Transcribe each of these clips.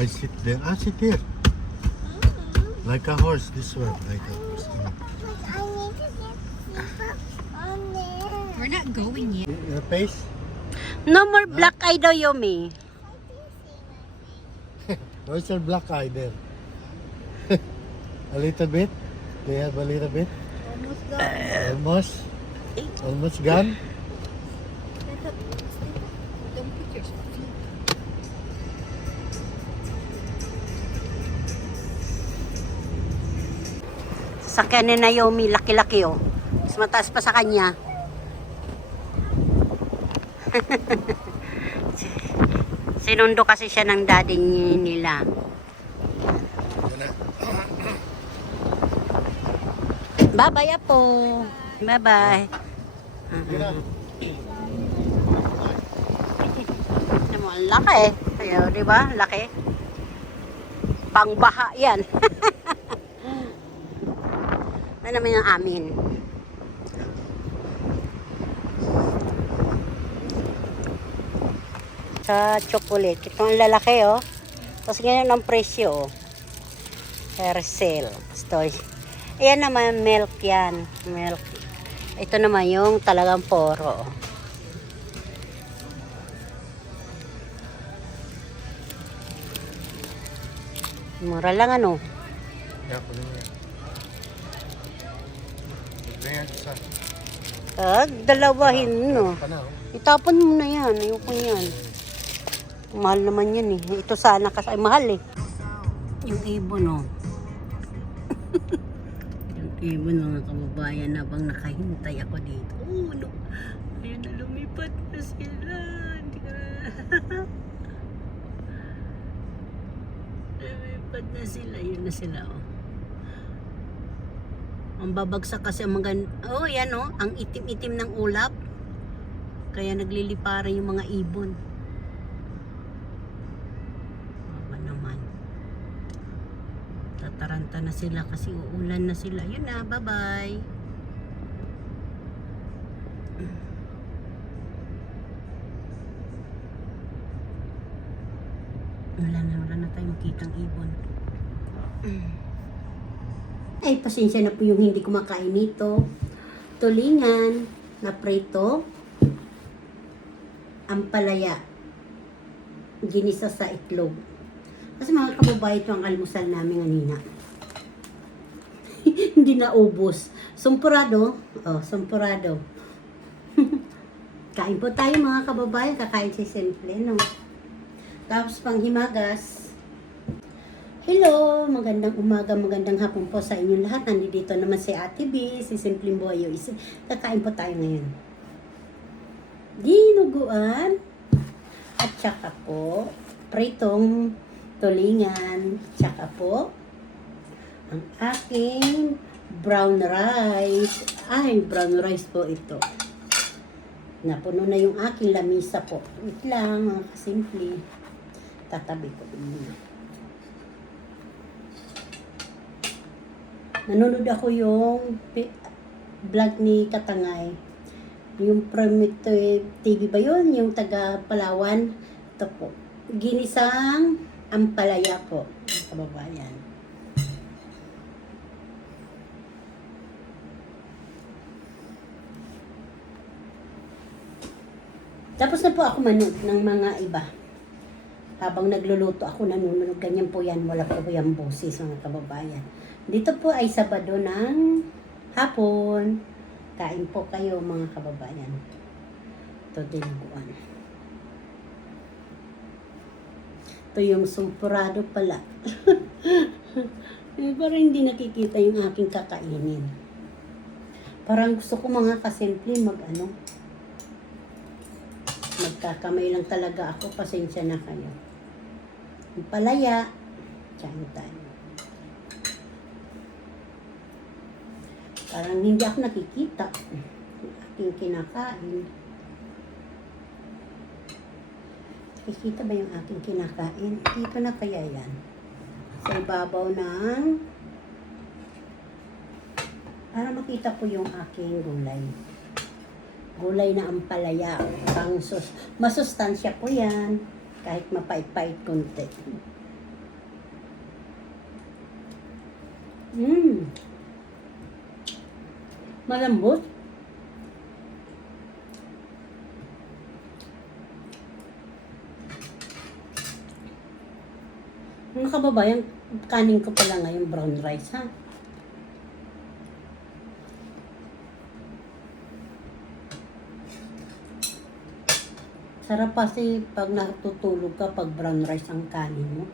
I sit there. Ah, sit here. Like a horse, this one. Like a horse. We're not going yet. Your face? No more black eye daw, Yomi. Where's your black eye there? A little bit? Do you have a little bit? Almost gone. Almost? Almost gone? Don't put your feet. Sasakyan ni Naomi, laki-laki oh. Mas mataas pa sa kanya. Sinundo kasi siya ng daddy nila. Bye-bye po. Bye-bye. Ang laki eh. Ayaw, di ba? Laki. Pangbaha yan. Ano naman yung amin? Sa chocolate. Ito ang lalaki oh. Tapos ganyan ang presyo oh. Hair sale. Story. Ayan naman, milk yan. Milk. Ito naman yung talagang poro. Mura lang ano. Yeah, put it in. Ganyan isa. Dalawahin no. Pana, Itapon mo na yan. Ayoko yan. Mahal naman yan eh. Ito sana kasi ay mahal eh. Yung ibon oh. Yung ibon mga kababayan habang nakahintay ako dito. Oh no. Ayun na lumipat na sila. Hindi ka na. Lumipat na sila. Yun na sila oh. Ang babagsak kasi ang mga... Oh yan oh. Ang itim-itim ng ulap. Kaya nagliliparan yung mga ibon. Tataranta na sila kasi uulan na sila. Yun na, bye-bye. Wala na tayong makitang ibon. Ay, pasensya na po yung hindi kumakain nito. Tulingan na prito. Ampalaya. Ginisa sa itlog. Kasi mga kababayan, ito ang almusal namin kanina. Hindi na ubos. Sumpurado. Oh, sumpurado. Kain po tayo mga kababayan. Kakain si Simple, no? Tapos pang himagas. Hello! Magandang umaga, magandang hapon po sa inyong lahat. Nandito naman si Ate B, si Simpleng Buhayo. Kakain po tayo ngayon. Dinuguan. At saka po, pritong tulingan, tsaka po ang aking brown rice. Ay, brown rice po ito. Napuno na yung aking lamisa po. Wait lang, mga kasimple. Tatabi ko muna. Nanonood ako yung vlog ni Katangay. Yung Promito TV ba yun? Yung taga Palawan. Ito po. Ginisang ampalaya po, kababayan. Tapos na po ako manood ng mga iba. Habang nagluluto ako, nanonood. Ganyan po yan. Wala po yung boses, mga kababayan. Dito po ay Sabado ng hapon. Kain po kayo, mga kababayan. Ito dinuguan. Ito yung sumpurado pala. Parang hindi nakikita yung aking kakainin. Parang gusto ko mga kasimple magkakamay lang talaga ako. Pasensya na kayo. Yung palaya. Diyan tayo. Parang hindi ako nakikita. Yung aking kinakain. Nakikita ba yung aking kinakain? Dito na kaya yan. Sa ibabaw ng... Para makita po yung aking gulay. Gulay na ampalaya. Masustansya po yan. Kahit mapait-pait konti. Malambot. Mga kababayan, kanin ko pala ngayon brown rice, ha? Sarap kasi pag natutulog ka pag brown rice ang kanin mo.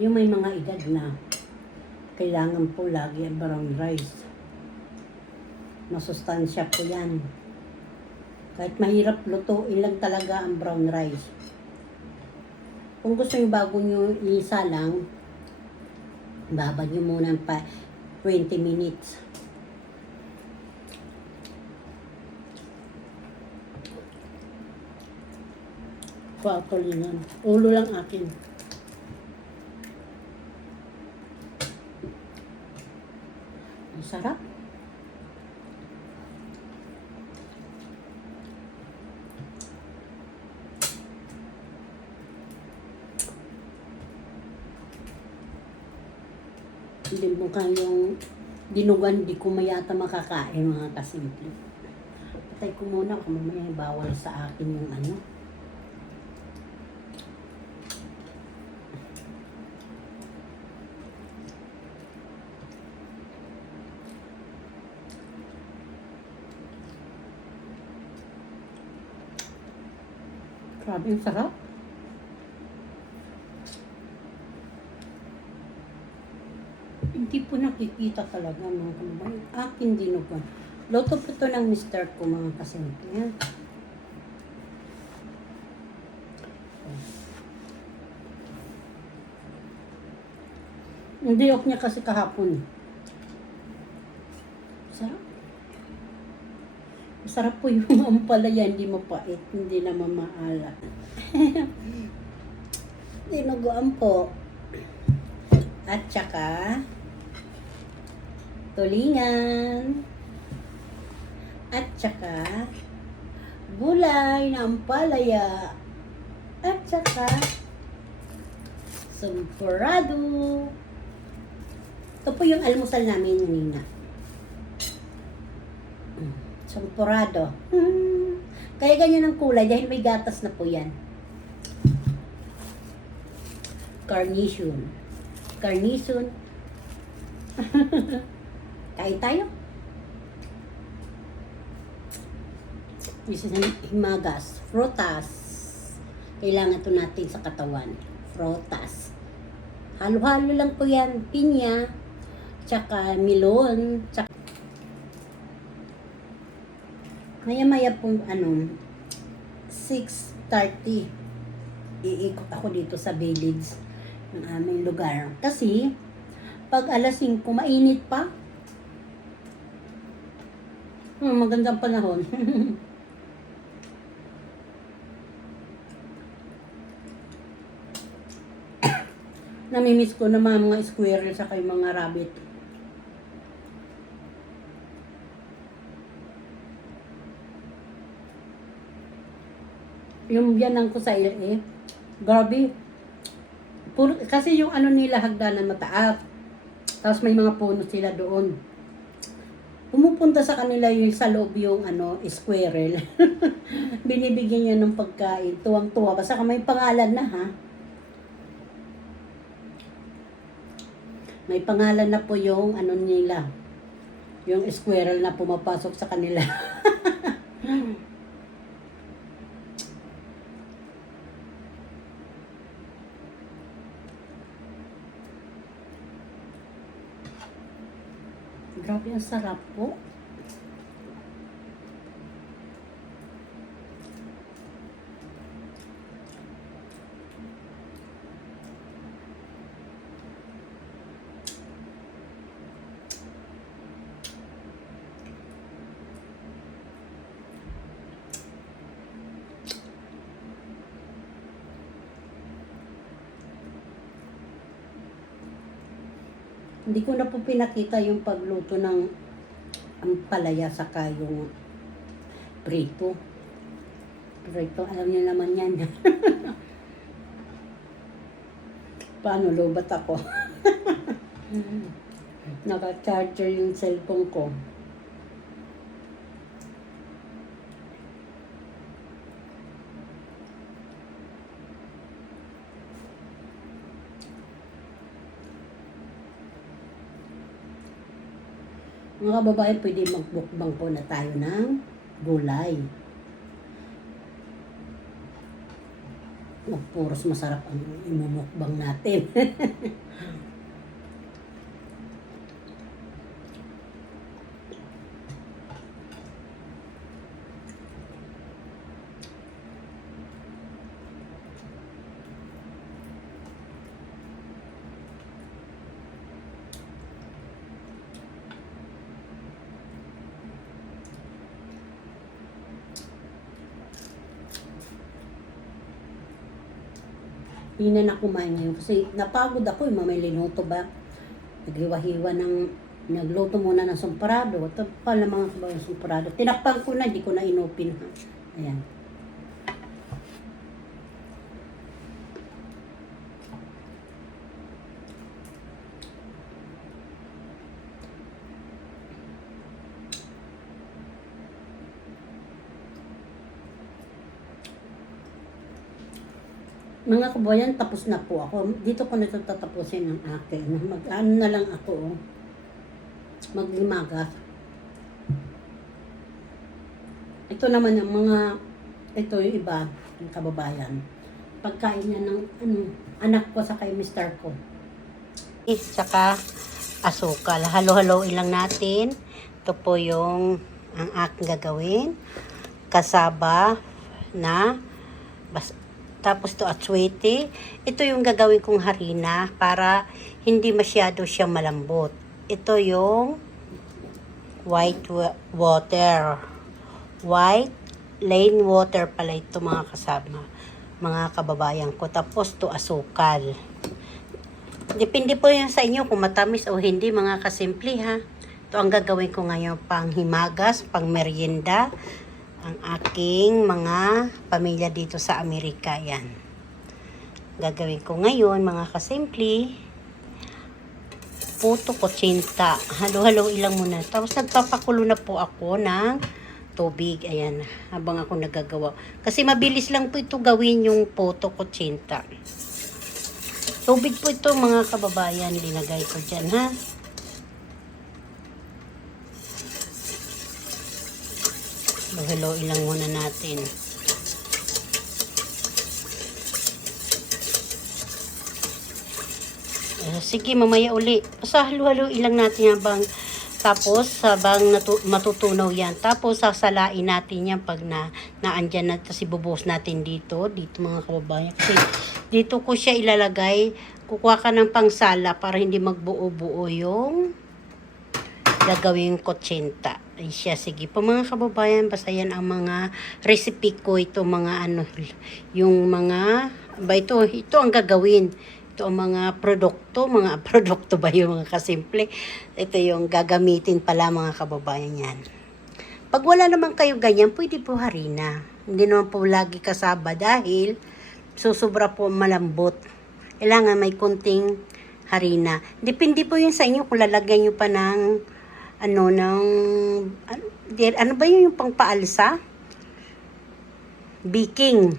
Yung may mga edad na kailangan po lagi ang brown rice. Masustansya po yan. Kahit mahirap lutuin lang talaga ang brown rice. Kung gusto nyo bago nyo isa lang, babad nyo muna pa 20 minutes. Tulingan. Ulo lang akin. Ang sarap. Hindi mo kayong dinugan, di ko mayata makakain mga kasimple. Patay ko muna kung mamaya bawal sa akin yung ano. Grabe, ang sarap. Hindi po nakikita talaga mga kababayan. Akin dinugan. Loto po ito ng mister ko mga kasimple. Yan. Hindi off niya kasi kahapon. Sarap. Masarap po yung ampalaya, hindi mapait, hindi naman maalat. Dinuguan po. At saka tulingan. At saka gulay na ampalaya. At saka sampurado. Ito po yung almusal namin kanina. Sampurado. Kaya ganyan ang kulay dahil may gatas na po yan. Carnation. Carnation. Kain tayo. This is himagas. Frutas. Kailangan ito natin sa katawan. Frutas. Halo-halo lang po yan. Pinya. Tsaka melon. Tsaka maya-maya pong 6:30 iikot ako dito sa village ng aming lugar. Kasi pag alas 5 mainit pa. Magandang panahon. Namimiss ko naman mga squirrel sa kay mga rabbit. Yung biyanan ko sa LA, grabe. Puro, kasi yung ano nila hagdanan mataas. Tapos may mga puno sila doon. Pumupunta sa kanila yung sa loob yung squirrel. Binibigyan niya ng pagkain. Tuwang-tuwa. Basta may pangalan na ha. May pangalan na po yung nila. Yung squirrel na pumapasok sa kanila. Grabe, ang sarap po. Hindi ko na po pinakita yung pagluto ng ang palaya saka yung prito. Prito, alam niyo naman yan. Paano lobat ako? Naka-charger yung cellphone ko. Mga kababae, pwede magbukbang po na tayo ng gulay. Puros masarap ang imumukbang natin. Hindi na kumain ngayon kasi napagod ako yung may linuto ba. Naghiwa-hiwa ng nagluto muna ng sumparado. Ito pala mga kabayan sumparado. Tinakpan ko na, hindi ko na inopin ha. Ayan. Mga kabayan, tapos na po ako. Dito ko na ito tatapusin ng akin. Mag-ano na lang ako, oh. Maglimagas. Ito naman yung ito yung iba, yung kababayan. Pagkain niya ng anak ko sa kay Mr. ko. Saka asukal. Halo-haloin lang natin. Ito po yung ang aking gagawin. Kasaba na tapos to atswete. Ito yung gagawin kong harina para hindi masyado siya malambot. Ito yung white water. White lane water pala ito mga kasama. Mga kababayan ko. Tapos to asukal. Depende po yan sa inyo kung matamis o hindi mga kasimple ha. Ito ang gagawin ko ngayon pang himagas, pang merienda. Ang aking mga pamilya dito sa Amerika, yan. Gagawin ko ngayon, mga kasimple, puto kutsinta. Halo-halo ilang muna. Tapos nagpapakulo na po ako ng tubig. Ayan, habang ako nagagawa. Kasi mabilis lang po ito gawin yung puto kutsinta. Tubig po ito, mga kababayan. Linagay ko dyan, ha? Halo-haloin lang muna natin. Sige, mamaya uli. Basta halo-haloin lang natin habang matutunaw yan. Tapos sasalain natin yan pag naandyan na. Tapos ibubuhos natin dito mga kababayan. Kasi dito ko siya ilalagay. Kukuha ka ng pangsala para hindi magbuo-buo yung gagawin kutsinta. Ay siya, sige po mga kababayan, basta yan ang mga recipe ko, ito mga yung mga, ito ang gagawin, ito ang mga produkto ba yung mga kasimple, ito yung gagamitin pala mga kababayan yan. Pag wala naman kayo ganyan, pwede po harina, hindi naman po lagi kasaba dahil susubra po malambot, kailangan may kunting harina, depende po yun sa inyo kung lalagyan nyo pa ng ano ba yun yung pangpaalsa? Baking.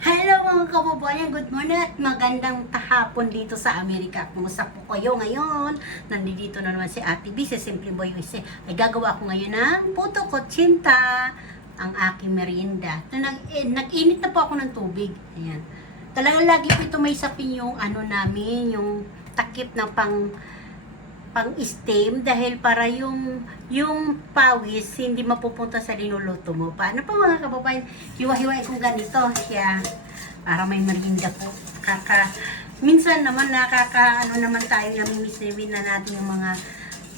Hello mga kababayan, good morning at magandang tahapon dito sa Amerika. Kumusta po kayo ngayon? Nandito na naman si Ate B, si Simple Boy USA. Ay gagawa ko ngayon ng puto kutsinta, ang aking merienda. Nag-init na po ako ng tubig. Ayan. Talagang lagi po ito may sapin yung namin, yung takip ng pang-steam dahil para yung pawis hindi mapupunta sa linuluto mo. Paano pa mga kababayan? Hiwa-hiwain kong ganito siya para may merienda po. Minsan naman naman tayo namimiss na natin yung mga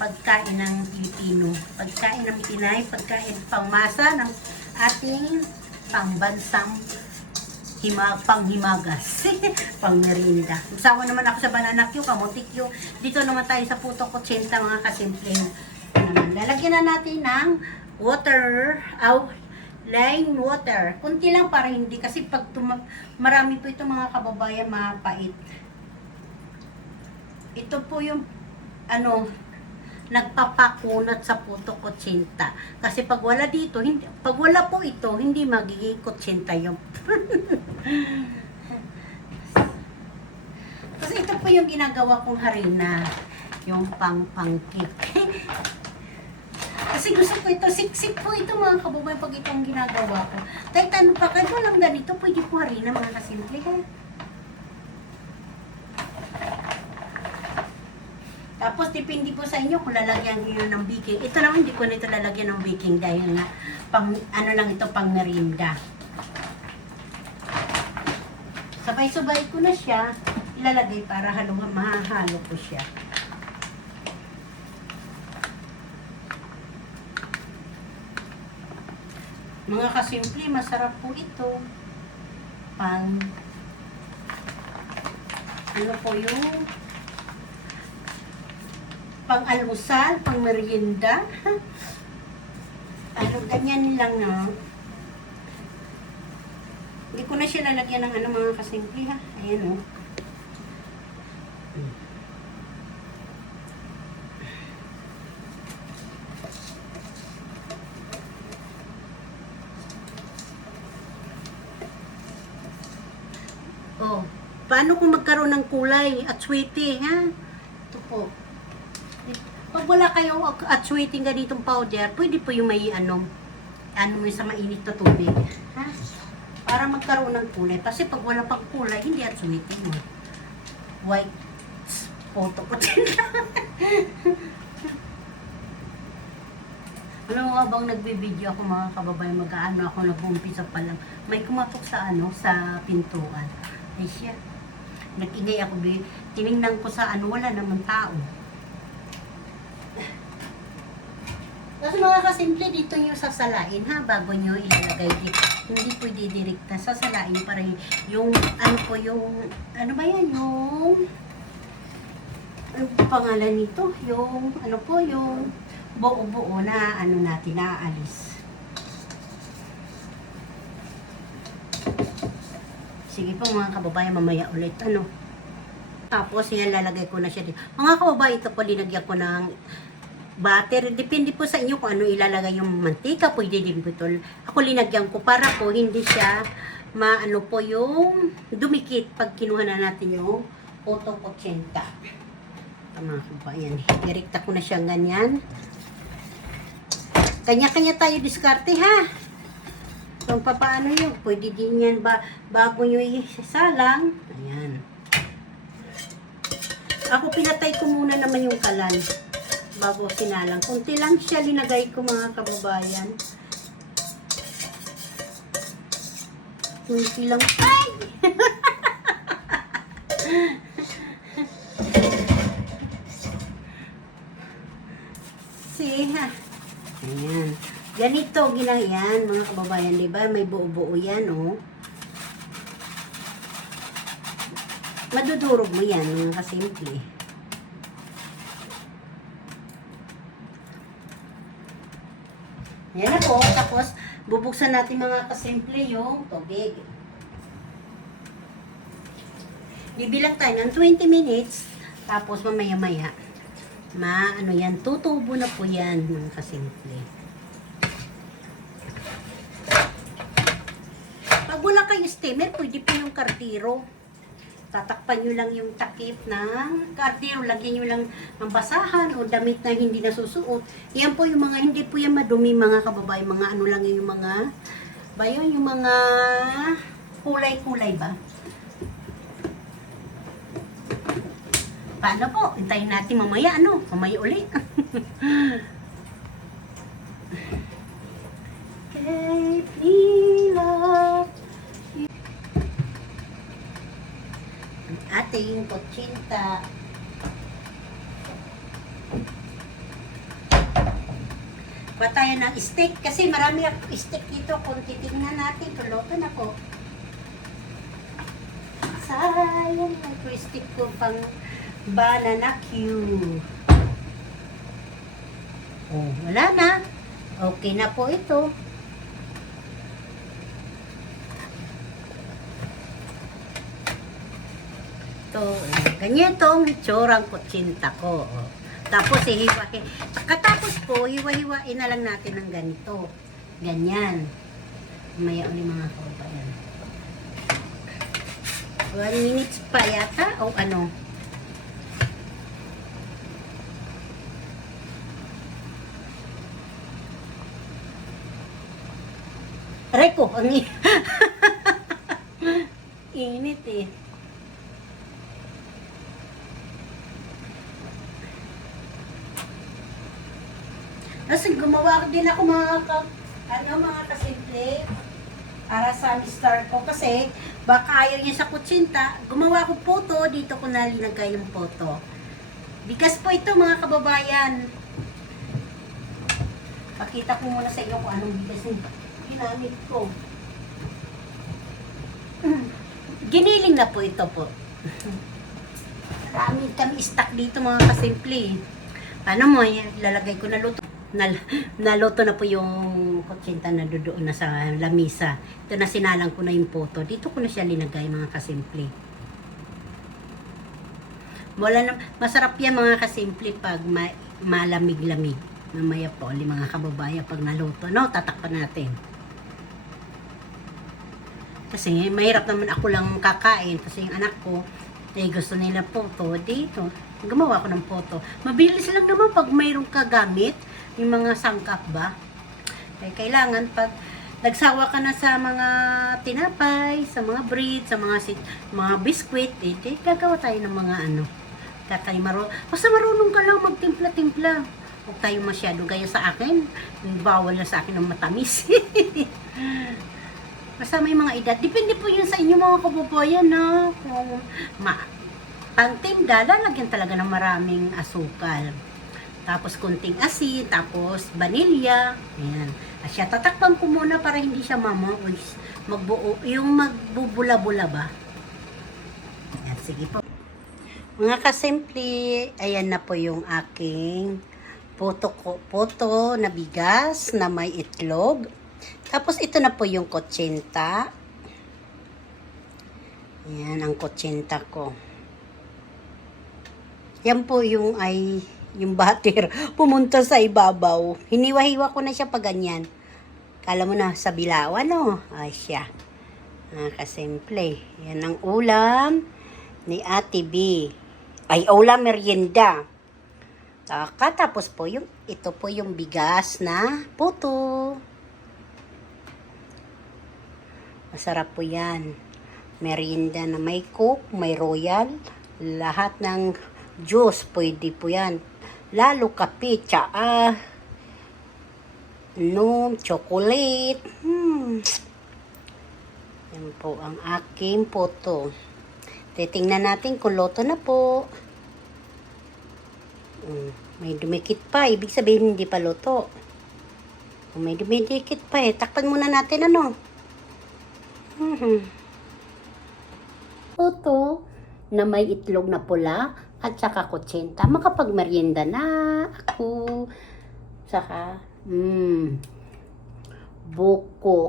pagkain ng Pilipino. Pagkain ng Pinay, pagkain pangmasa ng ating pangbansang panghimagas, pang merinda. Sawa naman ako sa banana Q, kamote Q. Dito naman tayo sa puto kutsinta mga kasimple. Lalagyan na natin ng water, lime water. Kunti lang para hindi, kasi pag marami po ito mga kababayan, mapait. Ito po yung nagpapakunat sa puto kutsinta. Kasi pag wala dito, pag wala po ito, hindi magiging kutsinta yung. Kasi ito po yung ginagawa kong harina, yung pang-cake. Kasi gusto ko ito, siksik po ito mga kababayan pag itong ginagawa ko. Kahit ano pa, kahit walang ganito, pwede po harina mga kasimple. Tapos, depende po sa inyo kung lalagyan nyo ng baking. Ito naman, hindi ko na ito lalagyan ng baking dahil nga, lang ito, pang merinda. Sabay-sabay ko na siya ilalagay para mahahalo ko siya. Mga kasimple, masarap po ito. Pang-almusal, pang-merienda. Ganyan lang na. Hindi ko na siya lalagyan ng mga kasimple ha. Ayan o. Oh, paano kung magkaroon ng kulay at sweetie, ha? Ito po. Pag wala kayong at-sweeting ganitong powder, pwede po yung may mo sa mainit na tubig. Ha? Para magkaroon ng kulay. Kasi pag wala pang kulay, hindi at-sweeting. White photo ko din. Alam mo, habang nagbibideo ako mga kababayan, mag-aano ako, nag-umpisa pa lang. May kumatok sa sa pintuan. Ay siya. Nag-ingay ako, tinignan ko sa wala naman tao. Kasi mga kasimple, dito nyo sasalain ha, bago nyo ilalagay dito. Hindi pwede direkta sasalain para yung, ano ba yan, yung, ano pangalan nito? Yung, yung buo-buo na, natin naaalis. Sige po mga kababayan, mamaya ulit, Tapos, yan, lalagay ko na siya dito. Mga kababayan, ito po, linagyan ko ng butter. Depende po sa inyo kung ano ilalagay yung mantika. Pwede din po ito. Ako linagyan ko para po hindi siya po yung dumikit pag kinuha na natin yung puto kutsinta. Tama ko ba yan? Direkta ko na siyang ganyan. Kanya-kanya tayo diskarte ha. Kung paano yun. Pwede din yan bago nyo isasalang. Ayan. Ako pinatay ko muna naman yung kalan. Bago sinalang. Kunti lang siya linagay ko mga kababayan. Kunti lang. Ay! Siha. Ayan. Ganito ginayan mga kababayan, diba? May buo-buo yan, oh. Madudurog mo yan mga kasimple. Yan na po. Tapos, bubuksan natin mga kasimple yung tubig. Bibilang tayo ng 20 minutes. Tapos, mamaya-maya. Yan. Tutubo na po yan mga kasimple. Pag wala kayo steamer, pwede po yung kardiro. Tatakpan nyo lang yung takip ng kardiro. Lagyan nyo lang ng basahan o damit na hindi nasusuot. Yan po yung mga, hindi po yan madumi mga kababae. Mga lang yung mga, yung mga kulay-kulay ba? Paano po? Hintayin natin mamaya, mamaya ulit. Keep me love. Ating kutsinta. Kuha tayo ng steak kasi marami steak dito. Kung titignan natin, tulutan ako. yan. Ang twistic ko pang banana Q. Oh, wala na. Okay na po ito. Ito, ganyan itong hitsurang kutsinta ko. Oh. Tapos hihiwain. Katapos po, hiwa-hiwain na lang natin ng ganito. Ganyan. Maya ulit mga kabayan. 1 minutes pa yata o ano. Aray ko, ang init eh. Kasi gumawa din ako mga kasimple para sa mister ko kasi baka ayaw niya sa kutsinta. Gumawa ko photo, dito ko nalinagay yung photo. Bigas po ito mga kababayan. Pakita ko muna sa inyo kung anong bigas yung ginamit ko. Giniling na po ito po. Marami kami stock dito mga kasimple. Paano mo, ilalagay ko na luto. Naluto na po yung kutsinta na doon na sa lamisa. Ito na sinalang ko na yung photo. Dito ko na siya linagay mga kasimple. Masarap yan mga kasimple pag malamig-lamig. Mamaya po ulit mga kababayan pag naluto. No, tatakpan natin. Kasi mahirap naman ako lang kakain. Kasi yung anak ko, gusto nila photo dito. Gumawa ko ng photo. Mabilis lang naman pag mayroong kagamit. Yung mga sangkap ba? Kailangan pag nagsawa ka na sa mga tinapay, sa mga bread, sa mga biskwit, gagawa tayo ng mga ano. Basta marunong ka lang magtimpla-timpla. Huwag tayo masyado gaya sa akin. Bawal na sa akin ng matamis. Basta may mga edad. Depende po yun sa inyo mga kababayan na kung pangtinda, lalagyan talaga ng maraming asukal. Tapos kunting asin, tapos vanilya. Ayan. At siya, tatakpan ko muna para hindi siya magbuo, yung magbubula-bula ba. Ayan, sige po. Mga kasimple, ayan na po yung aking puto na bigas na may itlog. Tapos ito na po yung kutsinta. Ayan, ang kutsinta ko. Yan po yung butter pumunta sa ibabaw. Hiniwa-hiwa ko na siya pag ganyan. Kala mo na sa bilawan, no? Ay, siya. Kasimple. Yan ang ulam ni Ate B. Ay, ulam merienda. Tapos po, ito po yung bigas na puto. Masarap po yan. Merienda na may Coke, may Royal. Lahat ng juice, pwede po yan. Lalo kape, tsaa, chocolate. Yan po ang aking photo. Titingnan natin kung loto na po. May dumikit pa. Ibig sabihin hindi pa loto. Kung may dumidikit pa takpan muna natin ano. Photo na may itlog na pula at saka kutsinta. Makapagmerienda na ako. Saka, buko.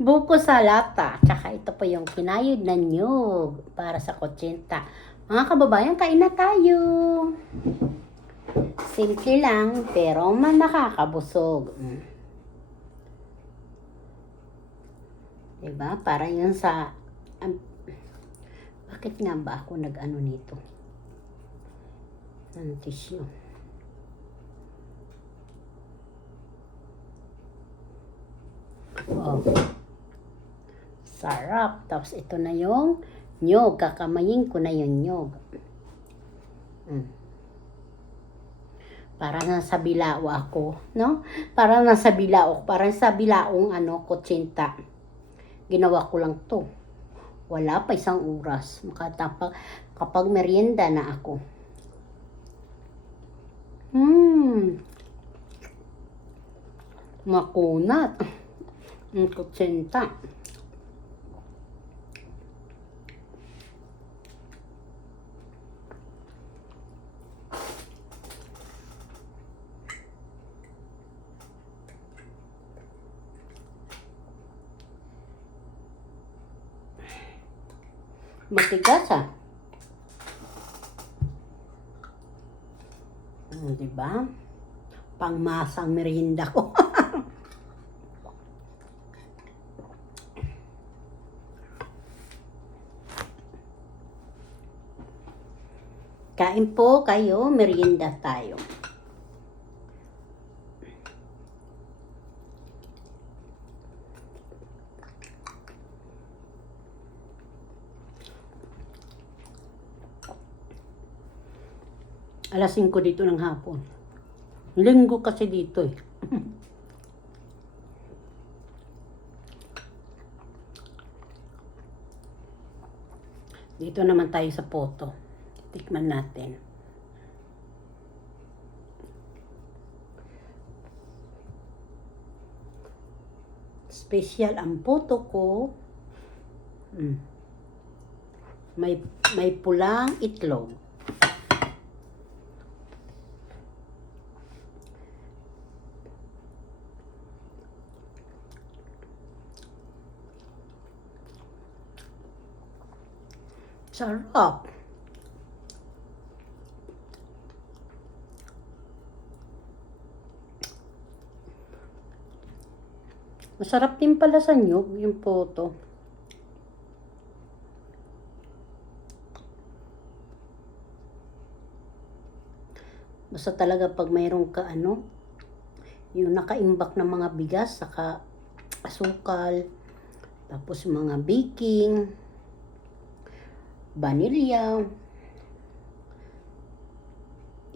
Buko sa lata. Tsaka ito pa yung kinayod na nyug para sa kutsinta. Mga kababayan, kain na tayo. Simple lang, pero nakakabusog. Diba? Para yun sa... bakit nga ba ako nag-ano nito? Ng tissue. Oh. Sarap. Tapos ito na yung nyog. Kakamayin ko na yung nyog. Para nasa bilao ako, no? Para nasa bilao. Para sa bilaong kutsinta. Ginawa ko lang to. Wala pa isang oras. Kapag merienda na ako. Makunat. Ang kutsinta. Matigas ah. Diba? Pangmasang merienda ko. Kain po kayo, merienda tayo. Alas 5 dito ng hapon. Linggo kasi dito eh. Dito naman tayo sa Poto. Tikman natin. Special ang Poto ko. May pulang itlog. Sarap. Masarap din pala sa nyug yung Poto. Basta talaga pag mayroon ka yung nakaimbak ng mga bigas, saka asukal, tapos mga baking, vanilya,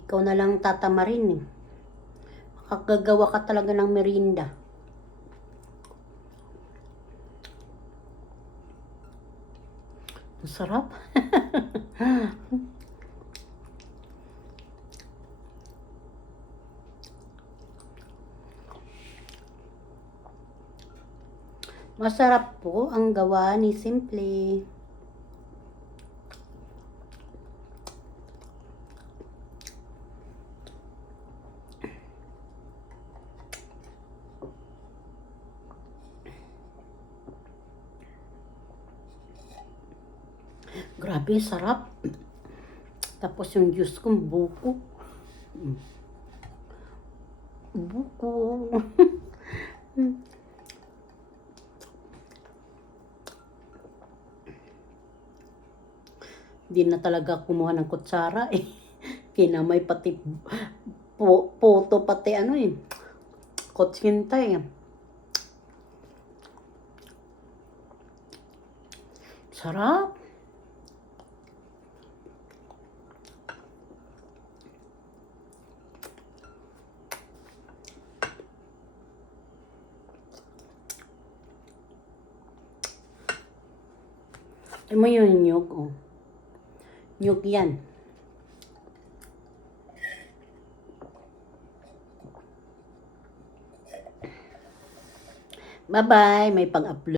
ikaw na lang tatamarin eh. Makagagawa ka talaga ng merienda. Masarap. Masarap po ang gawa ni Simple. Grabe, sarap. Tapos yung juice kong buko. Buko. Di na talaga kumuha ng kutsara eh. Kinamay pati Poto pati kutsinta eh. Sarap. Alam mo yung nyug, oh. Nyug yan. Bye-bye. May pang-upload.